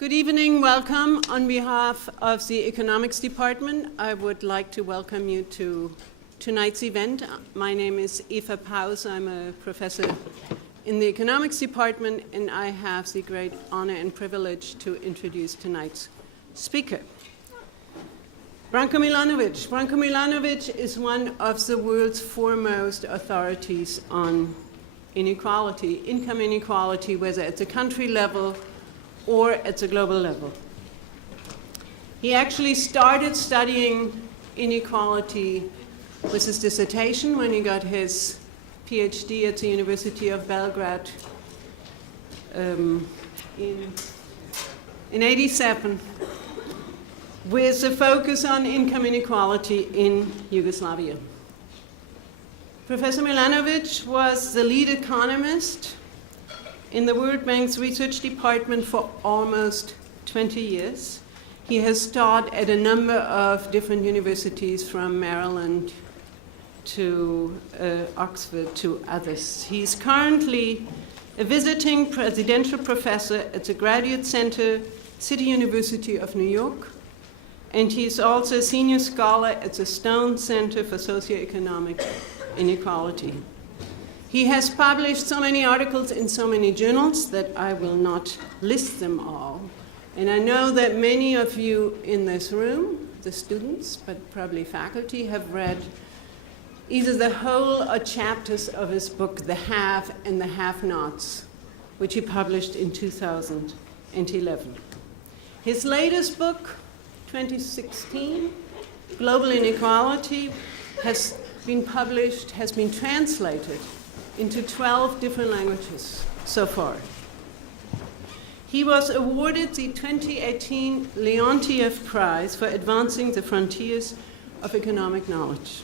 Good evening, welcome. On behalf of the Economics Department, I would like to welcome you to tonight's event. My name is Eva Paus. I'm a professor in the Economics Department, and I have the great honor and privilege to introduce tonight's speaker. Branko Milanovic. Branko Milanovic is one of the world's foremost authorities on inequality, income inequality, whether at the country level or at the global level. He actually started studying inequality with his dissertation when he got his PhD at the University of Belgrade in '87, with a focus on income inequality in Yugoslavia. Professor Milanovic was the lead economist in the World Bank's research department for almost 20 years. He has taught at a number of different universities, from Maryland to Oxford to others. He's currently a visiting presidential professor at the Graduate Center, City University of New York, and he's also a senior scholar at the Stone Center for Socioeconomic Inequality. He has published so many articles in so many journals that I will not list them all. And I know that many of you in this room, the students, but probably faculty, have read either the whole or chapters of his book, The Have and the Have-Nots, which he published in 2011. His latest book, 2016, Global Inequality, has been published, has been translated into 12 different languages so far. He was awarded the 2018 Leontief Prize for advancing the frontiers of economic knowledge.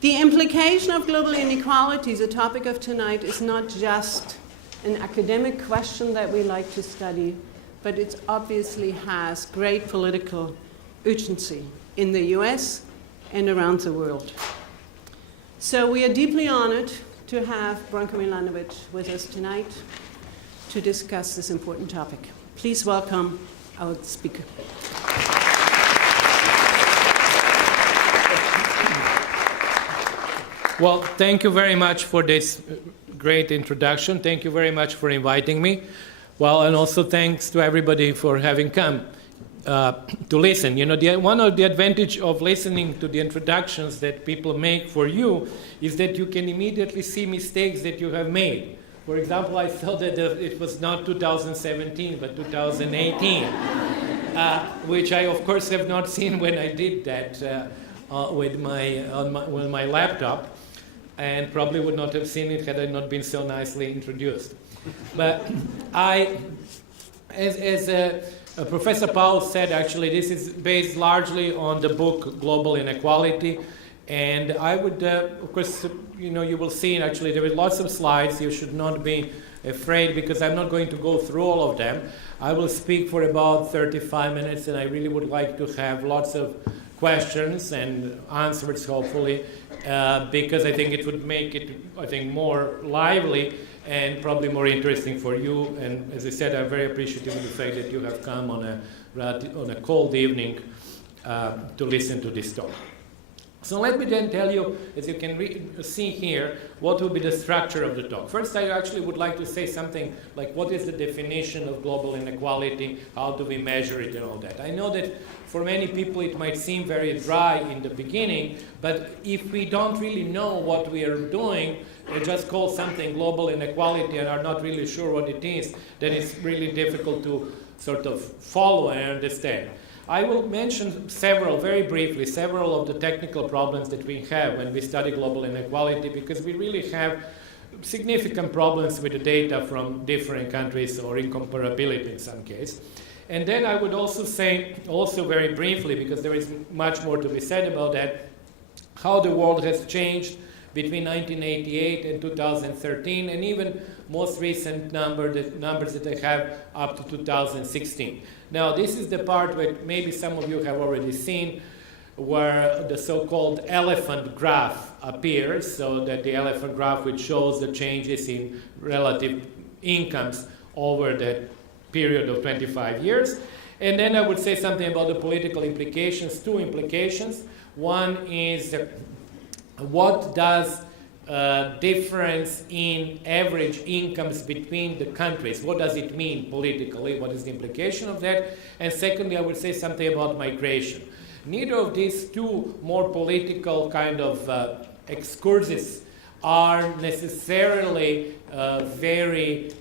The implication of global inequality, the topic of tonight, is not just an academic question that we like to study, but it obviously has great political urgency in the US and around the world. So we are deeply honored to have Branko Milanovic with us tonight to discuss this important topic. Please welcome our speaker. Well, thank you very much for this great introduction. Thank you very much for inviting me. Well, and also thanks to everybody for having come to listen. You know, one of the advantage of listening to the introductions that people make for you is that you can immediately see mistakes that you have made. For example, I thought that it was not 2017, but 2018, which I, of course, have not seen when I did that with my laptop, and probably would not have seen it had I not been so nicely introduced. But as Professor Powell said, actually, this is based largely on the book Global Inequality. And I would, of course, you will see, actually, there are lots of slides. You should not be afraid, because I'm not going to go through all of them. I will speak for about 35 minutes, and I really would like to have lots of questions and answers, hopefully, because I think it would make it, more lively and probably more interesting for you. And as I said, I'm very appreciative of the fact that you have come on a cold evening to listen to this talk. So let me then tell you, as you can see here, what will be the structure of the talk. First, I actually would like to say something like, what is the definition of global inequality? How do we measure it and all that? I know that for many people it might seem very dry in the beginning, but if we don't really know what we are doing, and just call something global inequality and are not really sure what it is, then it's really difficult to sort of follow and understand. I will mention very briefly, several of the technical problems that we have when we study global inequality, because we really have significant problems with the data from different countries, or incomparability in some case. And then I would also say, very briefly, because there is much more to be said about that, how the world has changed between 1988 and 2013, and even most recent numbers that I have up to 2016. Now, this is the part where maybe some of you have already seen, where the so-called elephant graph appears, so that the elephant graph which shows the changes in relative incomes over the period of 25 years. And then I would say something about the political implications, two implications. One is what does difference in average incomes between the countries, what does it mean politically, what is the implication of that? And secondly, I would say something about migration. Neither of these two more political kind of excursus are necessarily very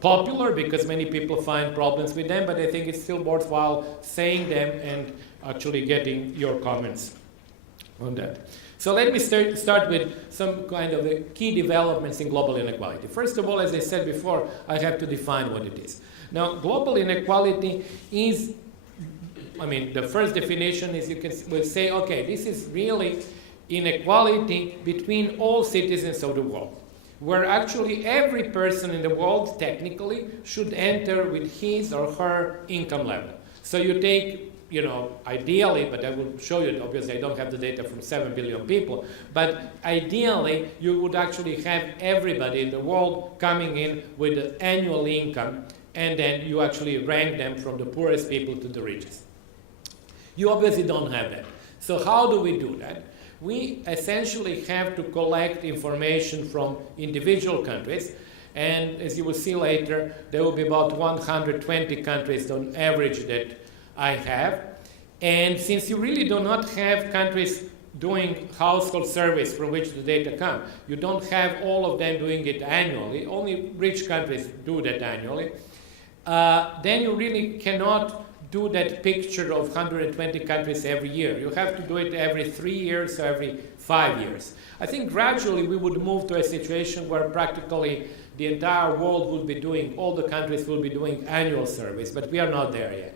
popular because many people find problems with them, but I think it's still worthwhile saying them and actually getting your comments on that. So let me start with some kind of key developments in global inequality. First of all, as I said before, I have to define what it is. Now, global inequality is, the first definition is will say, okay, this is really inequality between all citizens of the world, where actually every person in the world technically should enter with his or her income level. So you take, ideally, but I will show you, obviously I don't have the data from 7 billion people, but ideally you would actually have everybody in the world coming in with an annual income, and then you actually rank them from the poorest people to the richest. You obviously don't have that. So how do we do that? We essentially have to collect information from individual countries, and as you will see later, there will be about 120 countries on average that I have. And since you really do not have countries doing household surveys from which the data come, you don't have all of them doing it annually, only rich countries do that annually, then you really cannot do that picture of 120 countries every year. You have to do it every 3 years or every 5 years. I think gradually we would move to a situation where practically the entire world will be doing, all the countries will be doing annual surveys, but we are not there yet.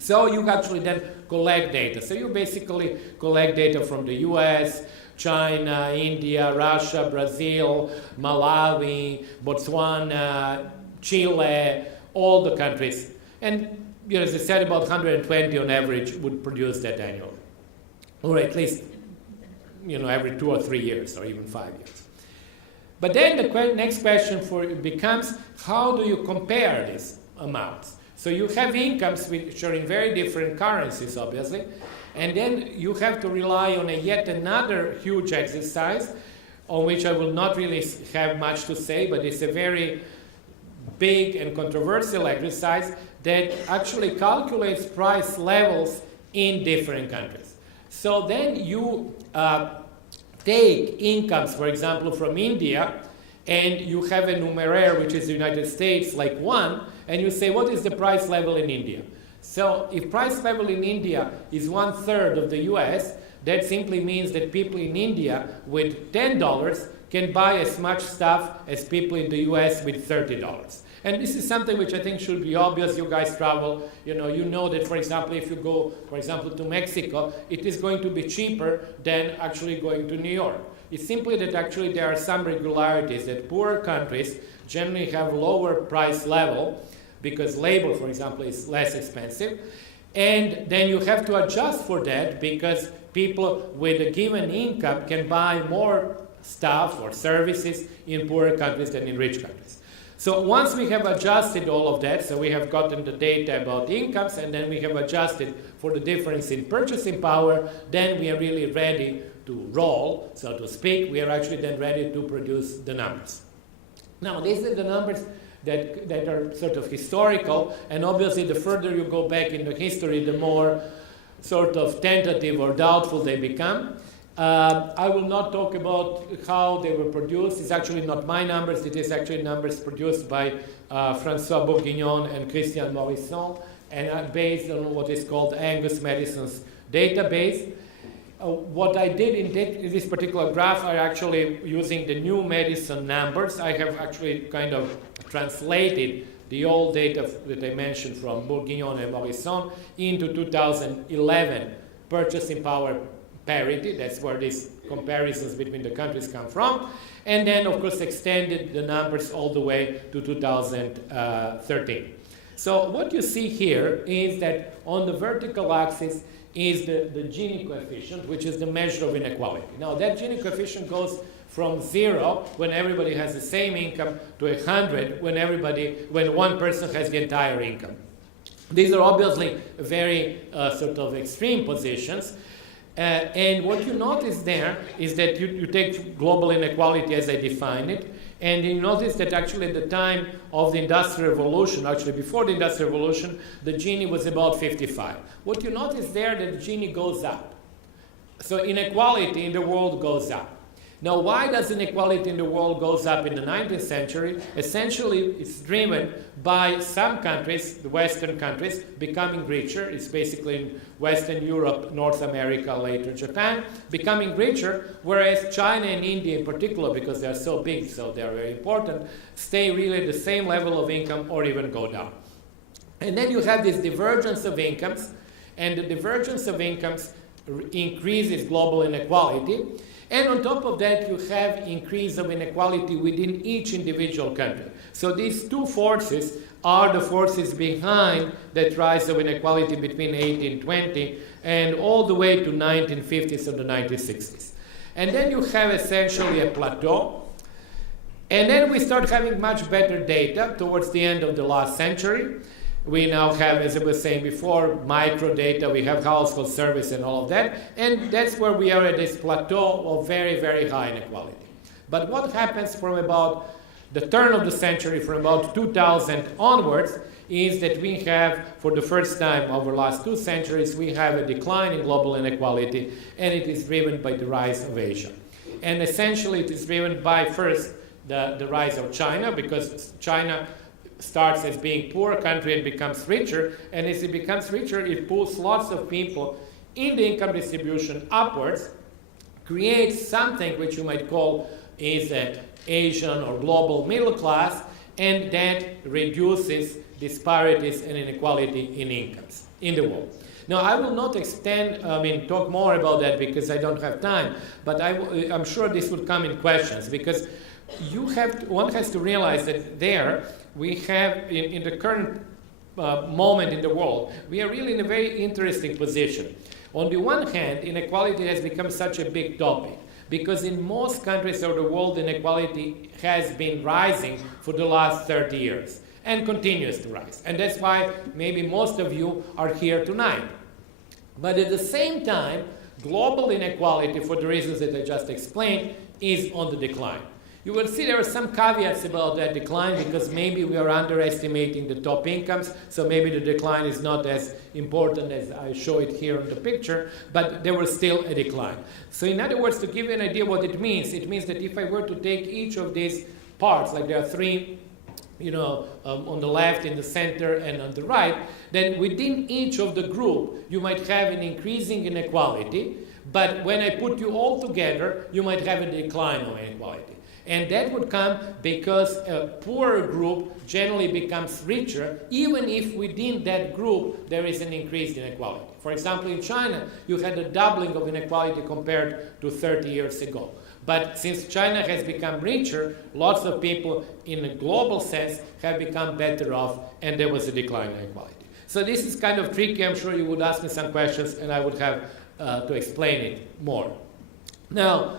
So you actually then collect data. So you basically collect data from the US, China, India, Russia, Brazil, Malawi, Botswana, Chile, all the countries. And as I said, about 120 on average would produce that annually. Or at least, every 2 or 3 years, or even 5 years. But then the next question becomes, how do you compare these amounts? So you have incomes which are in very different currencies, obviously, and then you have to rely on yet another huge exercise on which I will not really have much to say, but it's a very big and controversial exercise that actually calculates price levels in different countries. So then you take incomes, for example, from India, and you have a numeraire, which is the United States, like 1, and you say, what is the price level in India? So if price level in India is 1/3 of the US, that simply means that people in India with $10 can buy as much stuff as people in the US with $30. And this is something which I think should be obvious. You guys travel, you know that, for example, if you go, for example, to Mexico, it is going to be cheaper than actually going to New York. It's simply that actually there are some regularities that poorer countries generally have lower price level because labor, for example, is less expensive. And then you have to adjust for that because people with a given income can buy more stuff or services in poorer countries than in rich countries. So once we have adjusted all of that, so we have gotten the data about the incomes, and then we have adjusted for the difference in purchasing power, then we are really ready to roll, so to speak. We are actually then ready to produce the numbers. Now, these are the numbers that are sort of historical, and obviously the further you go back in the history, the more sort of tentative or doubtful they become. I will not talk about how they were produced. It's actually not my numbers. It is actually numbers produced by François Bourguignon and Christian Morisson, and are based on what is called Angus Madison's database. What I did in this particular graph are actually using the new Madison numbers. I have actually kind of translated the old data that I mentioned from Bourguignon and Morisson into 2011 purchasing power parity. That's where these comparisons between the countries come from. And then, of course, extended the numbers all the way to 2013. So what you see here is that on the vertical axis is the Gini coefficient, which is the measure of inequality. Now, that Gini coefficient goes from 0 when everybody has the same income to 100 when one person has the entire income. These are obviously very sort of extreme positions. And what you notice there is that you take global inequality as I define it, and you notice that actually at the time of the Industrial Revolution, actually before the Industrial Revolution, the Gini was about 55. What you notice there that the Gini goes up. So inequality in the world goes up. Now, why does inequality in the world goes up in the 19th century? Essentially, it's driven by some countries, the Western countries, becoming richer. It's basically in Western Europe, North America, later Japan, becoming richer, whereas China and India in particular, because they're so big, so they're very important, stay really at the same level of income or even go down. And then you have this divergence of incomes, and the divergence of incomes increases global inequality. And on top of that, you have increase of inequality within each individual country. So these two forces are the forces behind that rise of inequality between 1820 and all the way to 1950s or the 1960s. And then you have essentially a plateau. And then we start having much better data towards the end of the last century. We now have, as I was saying before, micro data, we have household service and all of that, and that's where we are at this plateau of very, very high inequality. But what happens from about the turn of the century, from about 2000 onwards, is that we have, for the first time over the last 2 centuries, we have a decline in global inequality, and it is driven by the rise of Asia. And essentially it is driven by, first, the rise of China, because China starts as being a poor country and becomes richer, and as it becomes richer, it pulls lots of people in the income distribution upwards, creates something which you might call is an Asian or global middle class, and that reduces disparities and inequality in incomes in the world. Now, I will not talk more about that because I don't have time, but I'm sure this will come in questions, because one has to realize that there we have, in the current moment in the world, we are really in a very interesting position. On the one hand, inequality has become such a big topic, because in most countries of the world, inequality has been rising for the last 30 years and continues to rise. And that's why maybe most of you are here tonight. But at the same time, global inequality, for the reasons that I just explained, is on the decline. You will see there are some caveats about that decline, because maybe we are underestimating the top incomes, so maybe the decline is not as important as I show it here in the picture, but there was still a decline. So in other words, to give you an idea what it means that if I were to take each of these parts, like there are 3, on the left, in the center, and on the right, then within each of the group, you might have an increasing inequality, but when I put you all together, you might have a decline of inequality. And that would come because a poorer group generally becomes richer, even if within that group there is an increased inequality. For example, in China, you had a doubling of inequality compared to 30 years ago. But since China has become richer, lots of people in a global sense have become better off, and there was a decline in inequality. So this is kind of tricky. I'm sure you would ask me some questions, and I would have to explain it more. Now,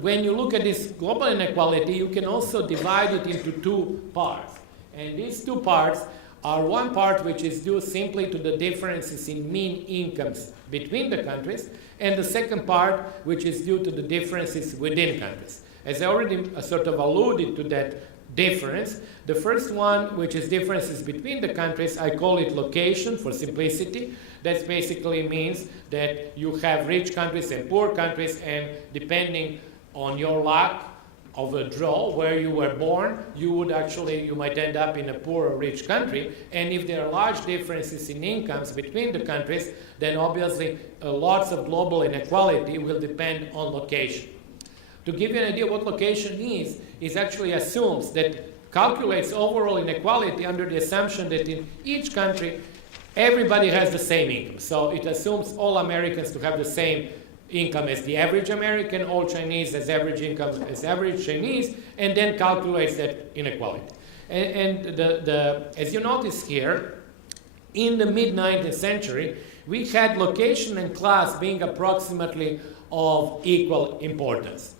when you look at this global inequality, you can also divide it into 2 parts. And these 2 parts are one part which is due simply to the differences in mean incomes between the countries, and the second part which is due to the differences within countries. As I already sort of alluded to that difference, the first one, which is differences between the countries, I call it location for simplicity. That basically means that you have rich countries and poor countries, and depending on your luck of a draw where you were born, you might end up in a poor or rich country. And if there are large differences in incomes between the countries, then obviously lots of global inequality will depend on location. To give you an idea what location is actually assumes that calculates overall inequality under the assumption that in each country everybody has the same income. So it assumes all Americans to have the same income as the average American, all Chinese as average income as average Chinese, and then calculates that inequality. And as you notice here, in the mid-19th century, we had location and class being approximately of equal importance.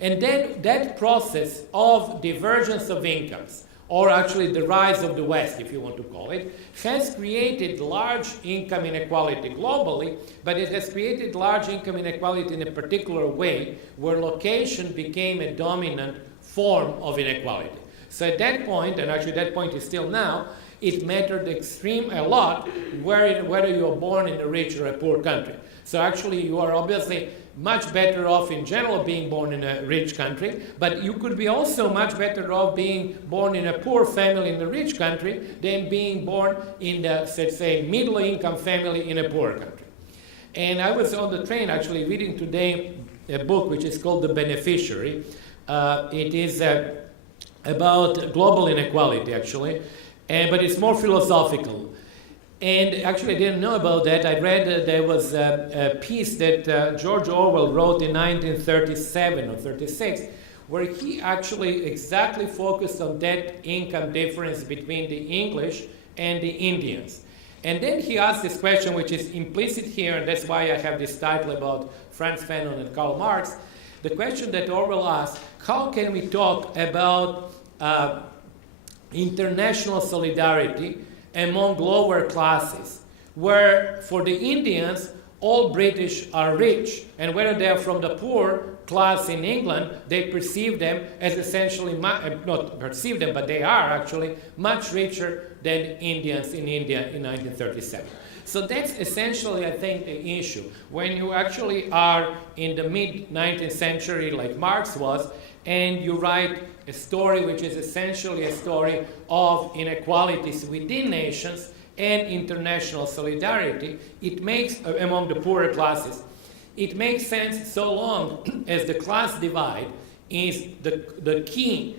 And then that process of divergence of incomes, or actually the rise of the West, if you want to call it, has created large income inequality globally, but it has created large income inequality in a particular way where location became a dominant form of inequality. So at that point, and actually that point is still now, it mattered a lot whether you are born in a rich or a poor country. So actually you are obviously much better off in general being born in a rich country, but you could be also much better off being born in a poor family in a rich country than being born in the, let's say, middle income family in a poor country. And I was on the train actually reading today a book which is called The Beneficiary. It is about global inequality actually, but it's more philosophical. And actually, I didn't know about that. I read there was a piece that George Orwell wrote in 1937 or 36, where he actually exactly focused on that income difference between the English and the Indians. And then he asked this question, which is implicit here, and that's why I have this title about Frantz Fanon and Karl Marx. The question that Orwell asked, how can we talk about international solidarity among lower classes, where for the Indians, all British are rich, and whether they are from the poor class in England, they perceive them as essentially, not perceive them, but they are actually much richer than Indians in India in 1937. So that's essentially, I think, the issue. When you actually are in the mid-19th century, like Marx was, and you write a story which is essentially a story of inequalities within nations and international solidarity, it makes, among the poorer classes, it makes sense so long as the class divide is the key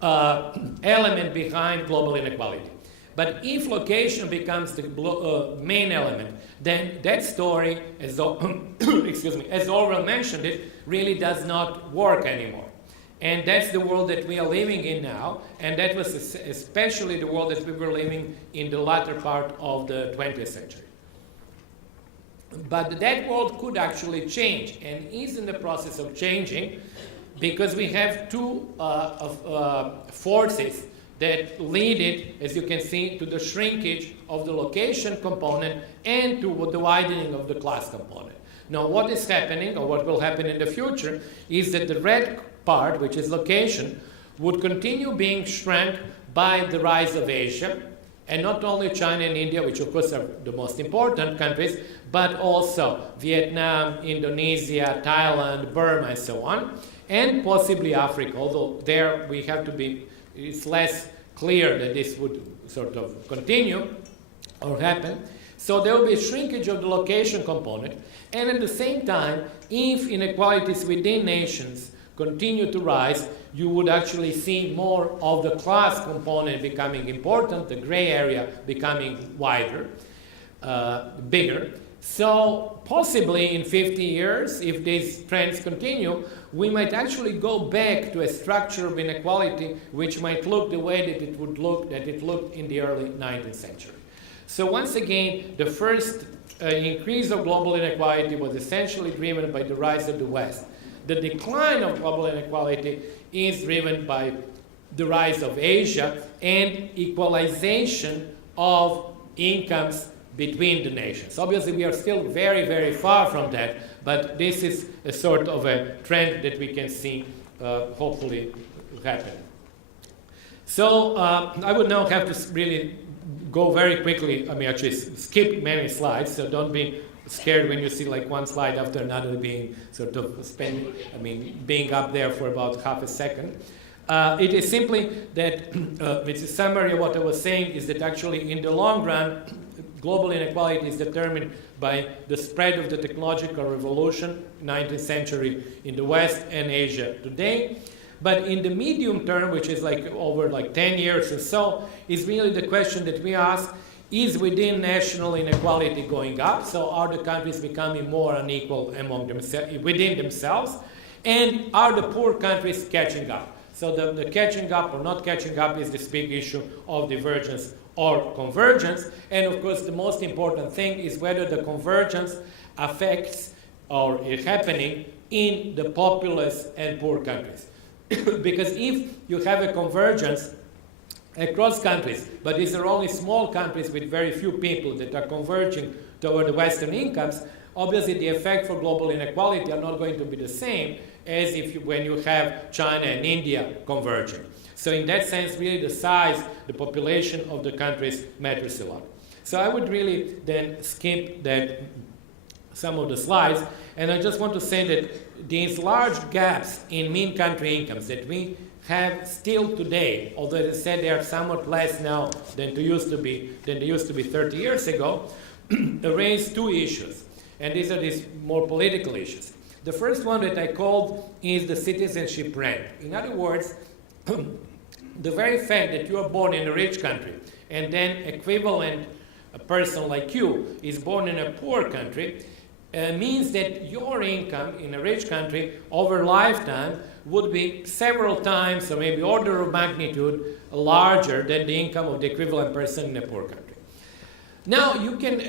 element behind global inequality. But if location becomes the main element, then that story, as Orwell mentioned it, really does not work anymore. And that's the world that we are living in now, and that was especially the world that we were living in the latter part of the 20th century. But that world could actually change, and is in the process of changing, because we have two forces that lead it, as you can see, to the shrinkage of the location component and to the widening of the class component. Now, what is happening, or what will happen in the future, is that the red part, which is location, would continue being shrunk by the rise of Asia, and not only China and India, which of course are the most important countries, but also Vietnam, Indonesia, Thailand, Burma, and so on, and possibly Africa, although there we have to be, it's less clear that this would sort of continue or happen. So there will be a shrinkage of the location component, and at the same time, if inequalities within nations continue to rise, you would actually see more of the class component becoming important, the gray area becoming wider, bigger. So possibly in 50 years, if these trends continue, we might actually go back to a structure of inequality which might look the way that it looked in the early 19th century. So once again, the first increase of global inequality was essentially driven by the rise of the West. The decline of global inequality is driven by the rise of Asia and equalization of incomes between the nations. Obviously, we are still very, very far from that, but this is a sort of a trend that we can see hopefully happen. So I would now have to really go very quickly, actually skip many slides, so don't be scared when you see like one slide after another being sort of being up there for about half a second. It is simply that, it's a summary of what I was saying, is that actually in the long run, global inequality is determined by the spread of the technological revolution, 19th century in the West and Asia today. But in the medium term, which is like over like 10 years or so, is really the question that we ask, is within national inequality going up? So are the countries becoming more unequal among themselves, within themselves? And are the poor countries catching up? So the catching up or not catching up is this big issue of divergence or convergence. And of course, the most important thing is whether the convergence affects or is happening in the populous and poor countries. Because if you have a convergence across countries, but these are only small countries with very few people that are converging toward the Western incomes, obviously the effect for global inequality are not going to be the same as when you have China and India converging. So in that sense, really the size, the population of the countries matters a lot. So I would really then skip some of the slides, and I just want to say that these large gaps in mean country incomes that we have still today, although as I said they are somewhat less now than they used to be 30 years ago, raise two issues, and these are these more political issues. The first one that I called is the citizenship rent. In other words, the very fact that you are born in a rich country and then equivalent a person like you is born in a poor country means that your income in a rich country over lifetime would be several times or maybe order of magnitude larger than the income of the equivalent person in a poor country. Now you can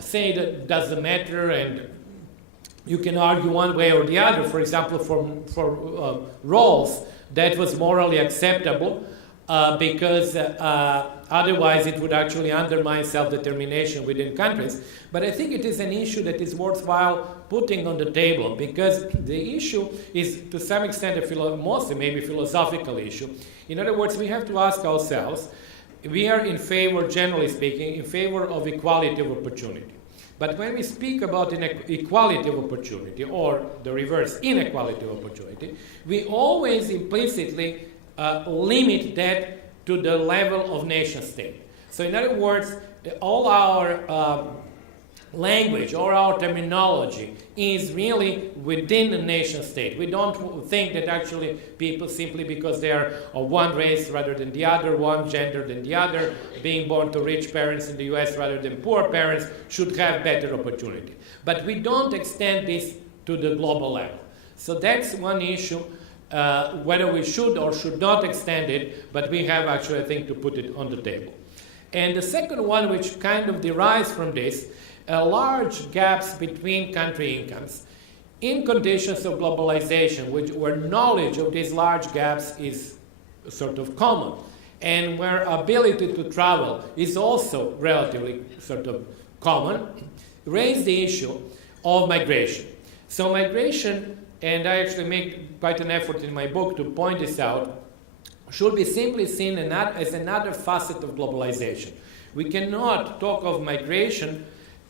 say that doesn't matter, and you can argue one way or the other. For example, for Rawls, that was morally acceptable because otherwise it would actually undermine self-determination within countries. But I think it is an issue that is worthwhile putting on the table, because the issue is to some extent mostly maybe philosophical issue. In other words, we have to ask ourselves, we are in favor, generally speaking, in favor of equality of opportunity. But when we speak about equality of opportunity, or the reverse, inequality of opportunity, we always implicitly limit that to the level of nation state. So in other words, all our language or our terminology is really within the nation state. We don't think that actually people, simply because they are of one race rather than the other, one gender than the other, being born to rich parents in the US rather than poor parents, should have better opportunity. But we don't extend this to the global level. So that's one issue, whether we should or should not extend it, but we have actually, I think, to put it on the table. And the second one, which kind of derives from this, large gaps between country incomes in conditions of globalization, where knowledge of these large gaps is sort of common, and where ability to travel is also relatively sort of common, raise the issue of migration. So migration, and I actually make quite an effort in my book to point this out, should be simply seen as another facet of globalization. We cannot talk of migration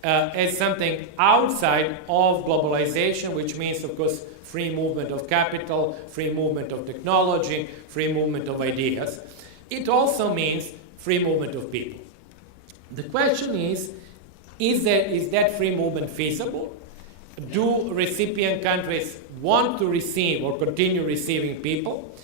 as something outside of globalization, which means, of course, free movement of capital, free movement of technology, free movement of ideas. It also means free movement of people. The question is that free movement feasible? Do recipient countries want to receive or continue receiving people?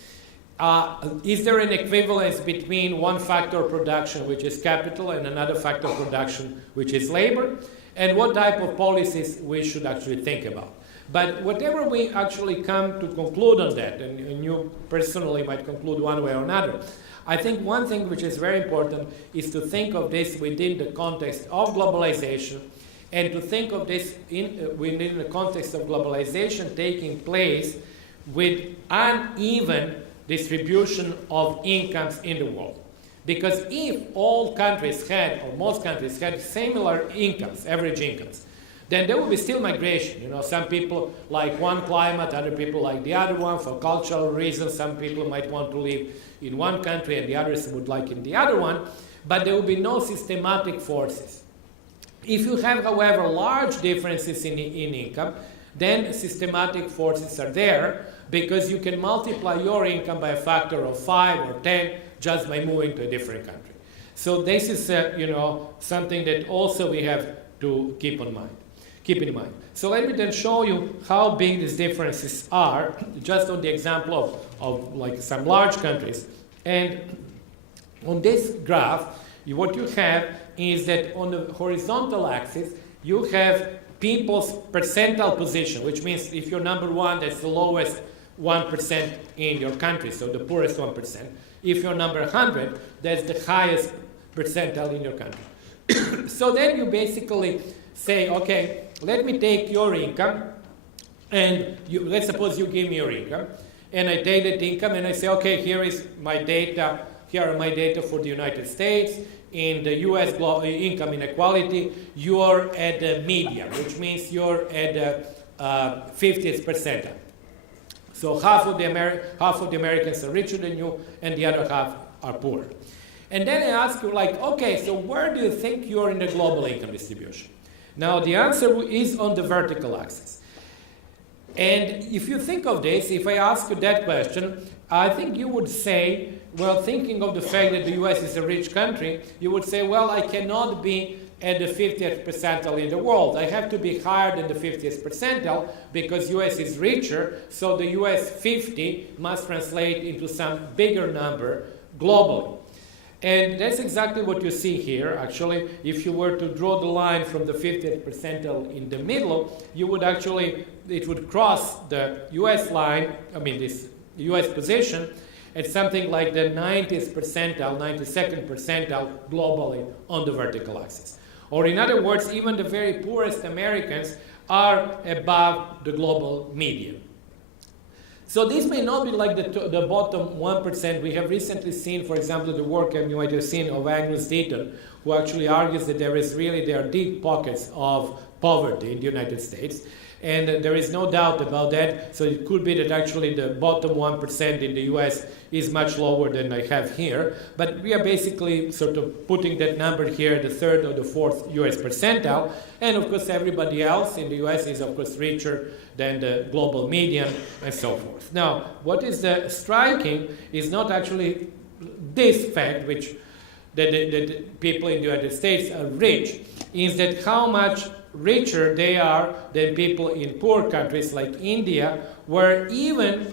Is there an equivalence between one factor of production, which is capital, and another factor of production, which is labor? And what type of policies we should actually think about? But whatever we actually come to conclude on that, and you personally might conclude one way or another, I think one thing which is very important is to think of this within the context of globalization, and to think of this within the context of globalization taking place with uneven distribution of incomes in the world. Because if all countries had, or most countries had similar incomes, average incomes, then there would be still migration. Some people like one climate, other people like the other one for cultural reasons. Some people might want to live in one country and the others would like in the other one, but there will be no systematic forces. If you have, however, large differences in income, then systematic forces are there, because you can multiply your income by a factor of 5 or 10 just by moving to a different country. So this is something that also we have to keep in mind. So let me then show you how big these differences are, just on the example of like some large countries. And on this graph, what you have is that on the horizontal axis, you have people's percentile position, which means if you're number one, that's the lowest 1% in your country, so the poorest 1%. If you're number 100, that's the highest percentile in your country. So then you basically say, okay, let me take your income And let's suppose you give me your income, and I take that income and I say, okay, here is my data. Here are my data for the United States. In the U.S. income inequality, you're at the median, which means you're at the 50th percentile. So half of the Americans are richer than you, and the other half are poorer. And then I ask you, like, okay, so where do you think you're in the global income distribution? Now, the answer is on the vertical axis. And if you think of this, if I ask you that question, I think you would say, well, thinking of the fact that the US is a rich country, you would say, well, I cannot be at the 50th percentile in the world. I have to be higher than the 50th percentile because US is richer, so the US 50 must translate into some bigger number globally. And that's exactly what you see here, actually. If you were to draw the line from the 50th percentile in the middle, you would actually, it would cross the US line, I mean this US position, at something like the 90th percentile, 92nd percentile globally on the vertical axis. Or in other words, even the very poorest Americans are above the global median. So this may not be like the bottom 1%. We have recently seen, for example, the work you might have seen of Agnes Deaton, who actually argues that there are deep pockets of poverty in the United States. And there is no doubt about that. So it could be that actually the bottom 1% in the US is much lower than I have here. But we are basically sort of putting that number here, the third or the fourth US percentile. And of course, everybody else in the US is, of course, richer than the global median and so forth. Now, what is striking is not actually this fact, which that people in the United States are rich, is that how much richer they are than people in poor countries like India, where even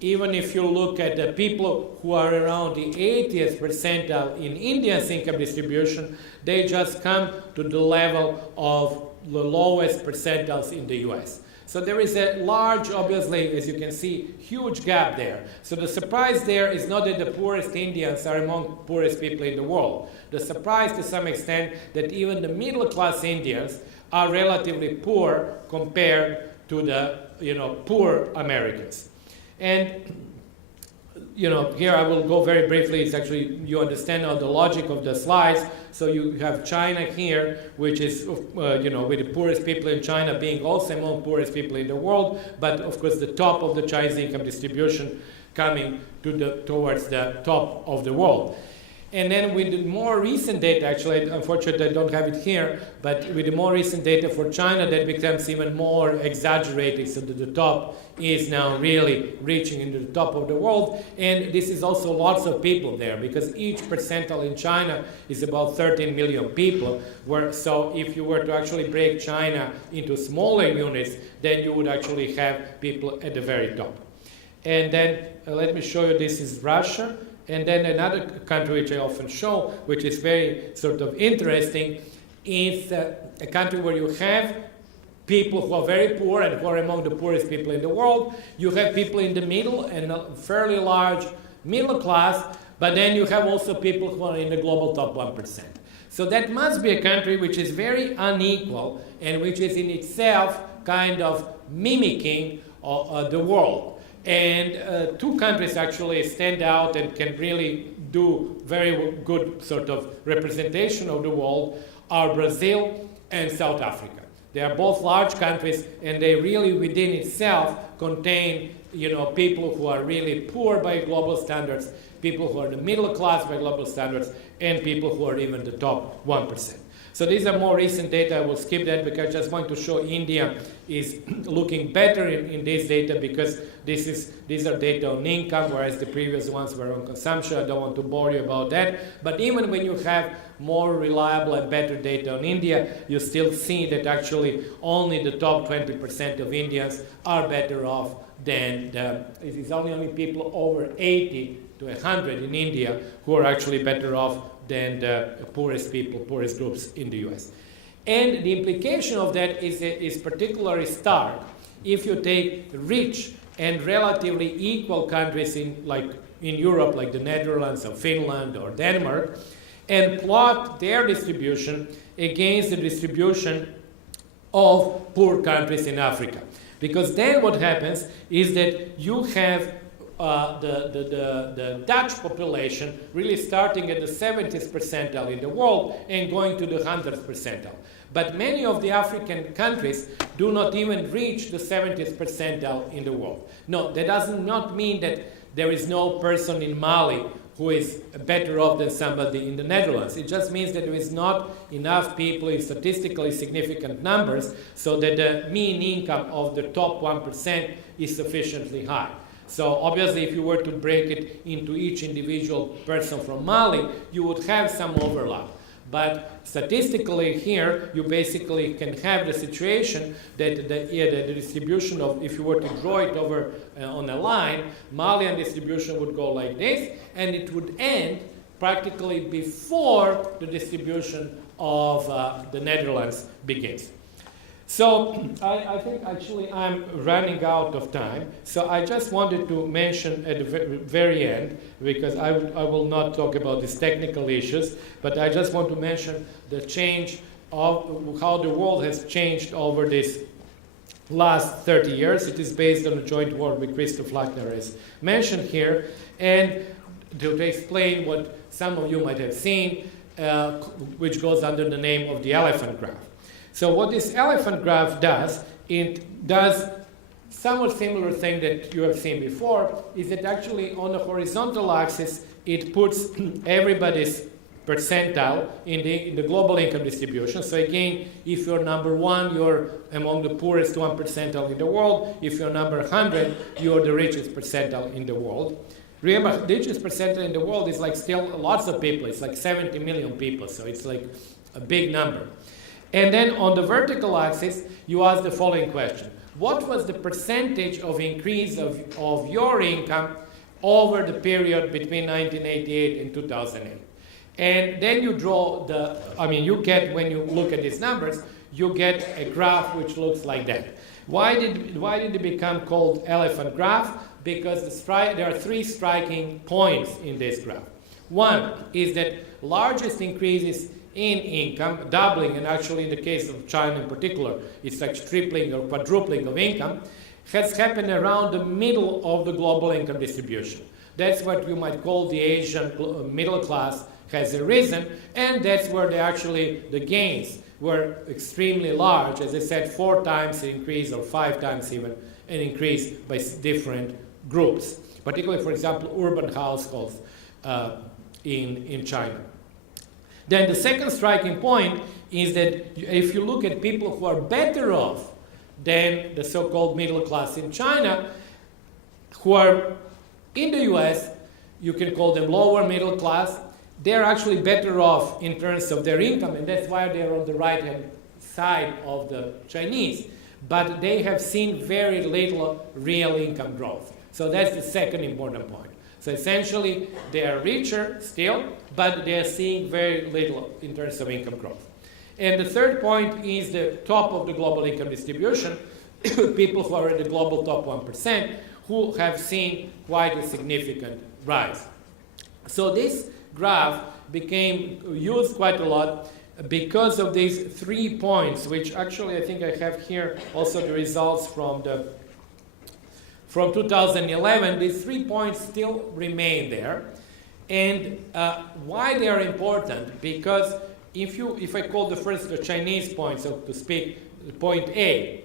if you look at the people who are around the 80th percentile in India's income distribution, they just come to the level of the lowest percentiles in the US. So there is a large, obviously, as you can see, huge gap there. So the surprise there is not that the poorest Indians are among poorest people in the world. The surprise to some extent that even the middle-class Indians are relatively poor compared to the poor Americans. And here I will go very briefly. It's actually, you understand now the logic of the slides. So you have China here, which is, with the poorest people in China being also among poorest people in the world, but of course the top of the Chinese income distribution coming towards the top of the world. And then with the more recent data, actually, unfortunately I don't have it here, but with the more recent data for China, that becomes even more exaggerated, so that the top is now really reaching into the top of the world. And this is also lots of people there, because each percentile in China is about 13 million people. So if you were to actually break China into smaller units, then you would actually have people at the very top. And then let me show you, this is Russia. And then another country which I often show, which is very sort of interesting, is a country where you have people who are very poor and who are among the poorest people in the world. You have people in the middle and a fairly large middle class, but then you have also people who are in the global top 1%. So that must be a country which is very unequal and which is in itself kind of mimicking the world. And two countries actually stand out and can really do very good sort of representation of the world are Brazil and South Africa. They are both large countries, and they really within itself contain people who are really poor by global standards, people who are the middle class by global standards, and people who are even the top 1%. So these are more recent data. I will skip that because I just want to show India is looking better in this data, because these are data on income, whereas the previous ones were on consumption. I don't want to bore you about that. But even when you have more reliable and better data on India, you still see that actually only the top 20% of Indians are better off than it is only people over 80 to 100 in India who are actually better off than the poorest people, poorest groups in the US. And the implication of that is particularly stark if you take rich and relatively equal countries in Europe, like the Netherlands or Finland or Denmark, and plot their distribution against the distribution of poor countries in Africa. Because then what happens is that you have the Dutch population really starting at the 70th percentile in the world and going to the 100th percentile. But many of the African countries do not even reach the 70th percentile in the world. No, that does not mean that there is no person in Mali who is better off than somebody in the Netherlands. It just means that there is not enough people in statistically significant numbers so that the mean income of the top 1% is sufficiently high. So obviously, if you were to break it into each individual person from Mali, you would have some overlap. But statistically here, you basically can have the situation that the distribution of, if you were to draw it over on a line, Malian distribution would go like this, and it would end practically before the distribution of the Netherlands begins. So I think actually I'm running out of time. So I just wanted to mention at the very end, because I will not talk about these technical issues, but I just want to mention the change of how the world has changed over this last 30 years. It is based on a joint work with Christoph Lackner as mentioned here. And to explain what some of you might have seen, which goes under the name of the elephant graph. So what this elephant graph does, it does somewhat similar thing that you have seen before, is that actually on the horizontal axis, it puts everybody's percentile in the global income distribution. So again, if you're number 1, you're among the poorest 1 percentile in the world. If you're number 100, you're the richest percentile in the world. Remember, the richest percentile in the world is like still lots of people. It's like 70 million people, so it's like a big number. And then on the vertical axis, you ask the following question. What was the percentage of increase of your income over the period between 1988 and 2008? And then you draw you get, when you look at these numbers, you get a graph which looks like that. Why did it become called elephant graph? Because there are 3 striking points in this graph. One is that largest increases in income, doubling, and actually in the case of China in particular, it's like tripling or quadrupling of income, has happened around the middle of the global income distribution. That's what you might call the Asian middle class has arisen, and that's where the gains were extremely large, as I said, 4 times the increase or 5 times even an increase by different groups, particularly, for example, urban households in China. Then the second striking point is that if you look at people who are better off than the so-called middle class in China, who are in the US, you can call them lower middle class, they're actually better off in terms of their income, and that's why they're on the right-hand side of the Chinese. But they have seen very little real income growth. So that's the second important point. So essentially, they are richer still, but they are seeing very little in terms of income growth. And the third point is the top of the global income distribution, people who are in the global top 1%, who have seen quite a significant rise. So this graph became used quite a lot because of these 3 points, which actually I think I have here also the results from 2011. These 3 points still remain there. And why they are important? Because if I call the Chinese point, so to speak, point A,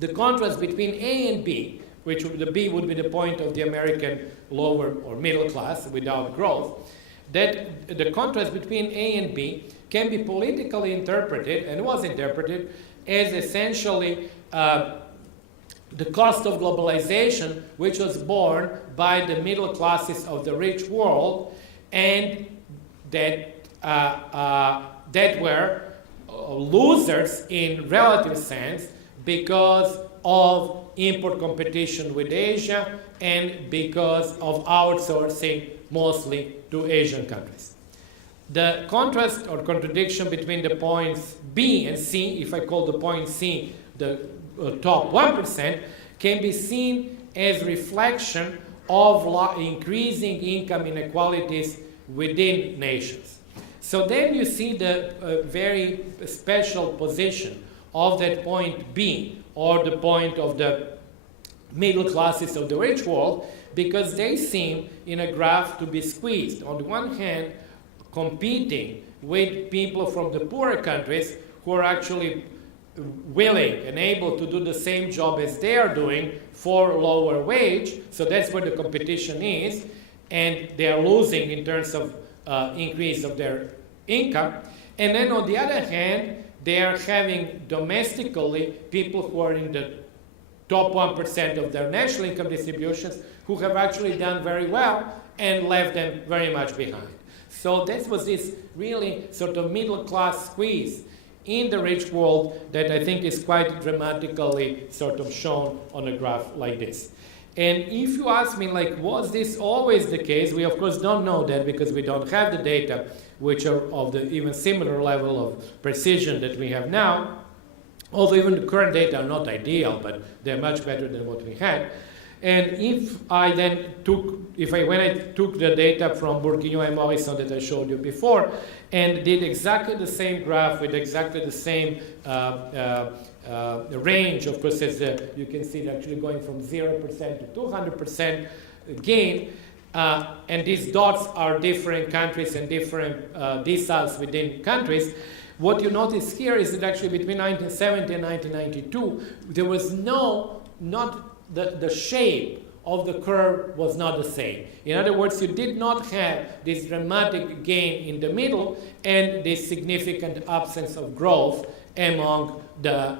the contrast between A and B, which the B would be the point of the American lower or middle class without growth, that the contrast between A and B can be politically interpreted, and was interpreted, as essentially the cost of globalization, which was borne by the middle classes of the rich world, and that were losers in relative sense because of import competition with Asia and because of outsourcing mostly to Asian countries. The contrast or contradiction between the points B and C, if I call the point C the top 1%, can be seen as reflection of increasing income inequalities within nations. So then you see the very special position of that point B or the point of the middle classes of the rich world, because they seem in a graph to be squeezed. On the one hand, competing with people from the poorer countries who are actually willing and able to do the same job as they are doing for lower wage. So that's where the competition is, and they are losing in terms of increase of their income. And then on the other hand, they are having domestically people who are in the top 1% of their national income distributions who have actually done very well and left them very much behind. So this was this really sort of middle class squeeze in the rich world that I think is quite dramatically sort of shown on a graph like this. And if you ask me, like, was this always the case? We, of course, don't know that because we don't have the data which are of the even similar level of precision that we have now. Although even the current data are not ideal, but they're much better than what we had. And if I then when I took the data from Bourguignon and Morrison that I showed you before, and did exactly the same graph with exactly the same range, of course, as you can see, actually going from 0% to 200% gain, and these dots are different countries and different deciles within countries. What you notice here is that actually between 1970 and 1992, there was the shape of the curve was not the same. In other words, you did not have this dramatic gain in the middle and this significant absence of growth among the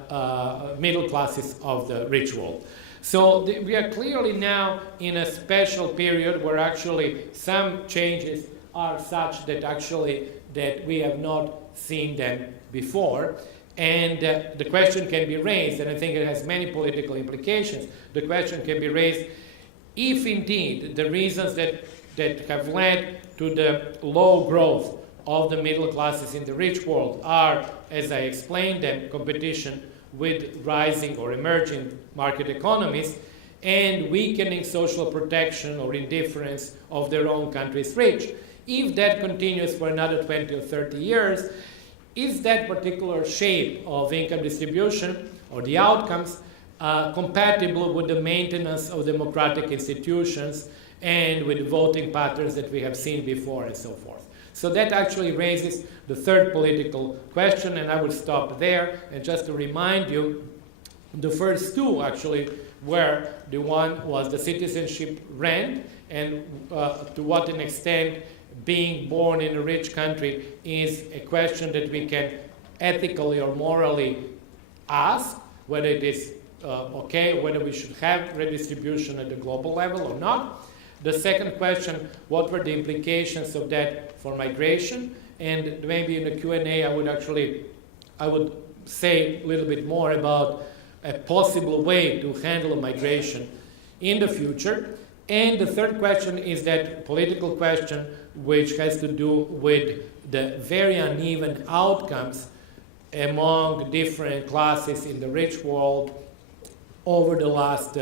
middle classes of the rich world. So we are clearly now in a special period where actually some changes are such that we have not seen them before. And the question can be raised, and I think it has many political implications. The question can be raised if indeed the reasons that have led to the low growth of the middle classes in the rich world are, as I explained them, competition with rising or emerging market economies and weakening social protection or indifference of their own country's rich. If that continues for another 20 or 30 years, is that particular shape of income distribution or the outcomes compatible with the maintenance of democratic institutions and with voting patterns that we have seen before and so forth? So that actually raises the third political question, and I will stop there. And just to remind you, the first two actually were, the one was the citizenship rent, and to what an extent being born in a rich country is a question that we can ethically or morally ask, whether it is okay, whether we should have redistribution at the global level or not. The second question, what were the implications of that for migration? And maybe in the Q&A I would say a little bit more about a possible way to handle migration in the future. And the third question is that political question which has to do with the very uneven outcomes among different classes in the rich world over the last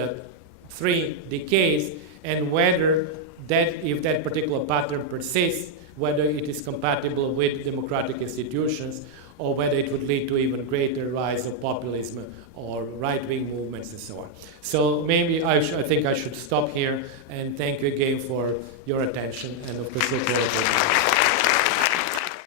3 decades, and whether that, if that particular pattern persists, whether it is compatible with democratic institutions or whether it would lead to even greater rise of populism or right-wing movements and so on. So maybe I think I should stop here and thank you again for your attention, and of course look forward to it.